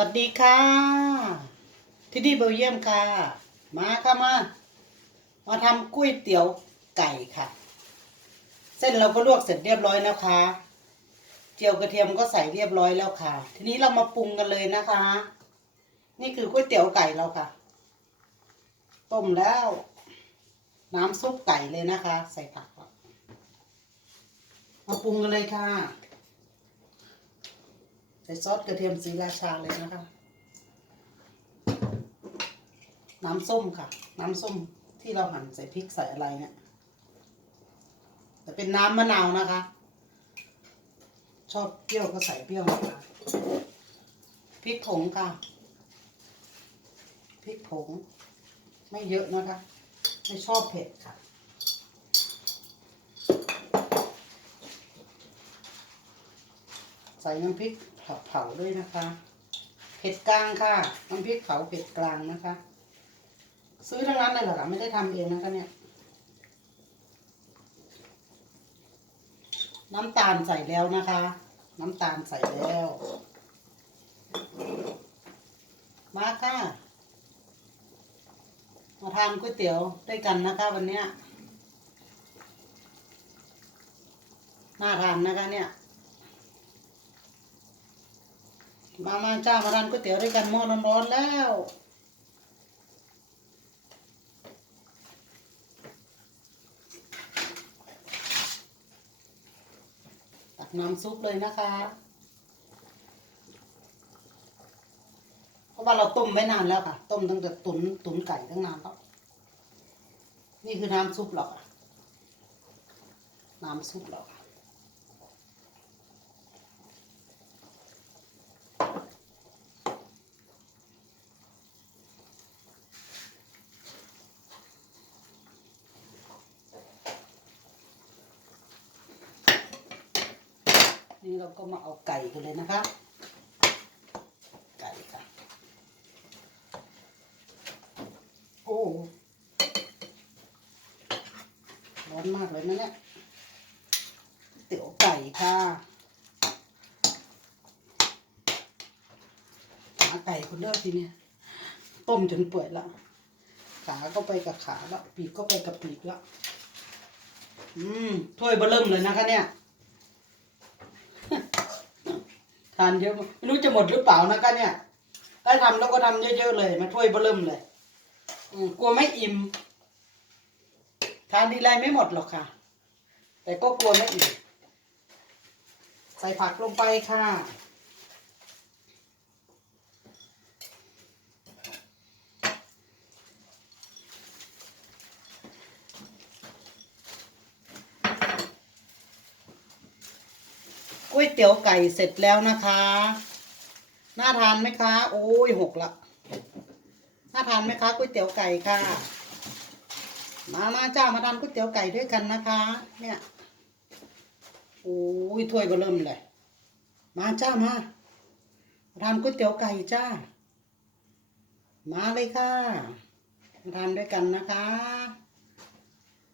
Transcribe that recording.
วัสดีค่ะ ที่นี่เบลเยียมค่ะ มาค่ะมา มาทำก๋วยเตี๋ยวไก่ค่ะ เส้นเราก็ลวกเสร็จเรียบร้อยแล้วค่ะ เจียวกระเทียมก็ใส่เรียบร้อยแล้วค่ะ ทีนี้เรามาปรุงกันเลยนะคะ นี่คือก๋วยเตี๋ยวไก่เราค่ะ ต้มแล้ว น้ำซุปไก่เลยนะคะ ใส่ผักมาปรุงกันเลยค่ะ ใส่ซอสกระเทียมสีราชาเลยนะคะ น้ำส้มค่ะ น้ำส้มที่เราหั่นใส่พริกใส่อะไรเนี่ย แต่เป็นน้ำมะนาวนะคะ ชอบเปรี้ยวก็ใส่เปรี้ยวนะคะพริกผงค่ะ พริกผง ไม่เยอะนะคะ ไม่ชอบเผ็ดค่ะ ใส่น้ำพริกเผาด้วยนะคะ เผ็ดกลางค่ะ น้ำพริกเผาเผ็ดกลางนะคะ ซื้อทั้งนั้นเลยเหรอคะไม่ได้ทำเองนะคะเนี่ย น้ำตาลใส่แล้วนะคะ น้ำตาลใส่แล้ว มาค่ะมาทานก๋วยเตี๋ยวด้วยกันนะคะวันเนี้ยน่าทานนะคะเนี่ย มามาจ้ามาทานก๋วยเตี๋ยวด้วยกันหม้อร้อนๆแล้ว ตักน้ำซุปเลยนะคะ เพราะว่าเราต้มไว้นานแล้วค่ะ ต้มตั้งแต่ตุนตุนไก่ตั้งนานแล้วนี่คือน้ำซุปหรอกค่ะ น้ำซุปหรอก นี่เราก็มาเอาไก่กันเลยนะคะ ไก่ค่ะ โอ้ร้อนมากเลยนะเนี่ยเตี๋ยวไก่ค่ะขาไก่คนเลิกทีเนี่ยต้มจนเปื่อยล้วขาก็ไปกับขาล้วปีกก็ไปกับปีกล้วอืมถ้วยเบอร์เริ่มเลยนะคะเนี่ย ทานเยอะไม่รู้จะหมดหรือเปล่านะคะเนี่ยได้ทำแล้วก็ทำเยอะๆเลยมาถ้วยเริ่มเลยกลัวไม่อิ่มทานดีไรไม่หมดหรอกค่ะ แต่ก็กลัวไม่อิ่มใส่ผักลงไปค่ะ ก๋วยเตี๋ยวไก่เสร็จแล้วนะคะ น่าทานไหมคะ โอ้ยหกละ น่าทานไหมคะก๋วยเตี๋ยวไก่ค่ะ มามาจ้ามาทานก๋วยเตี๋ยวไก่ด้วยกันนะคะ เนี่ย โอ้ยถ้วยก็เริ่มเลย มาจ้ามามาทานก๋วยเตี๋ยวไก่จ้า มาเลยค่ะ มาทานด้วยกันนะคะ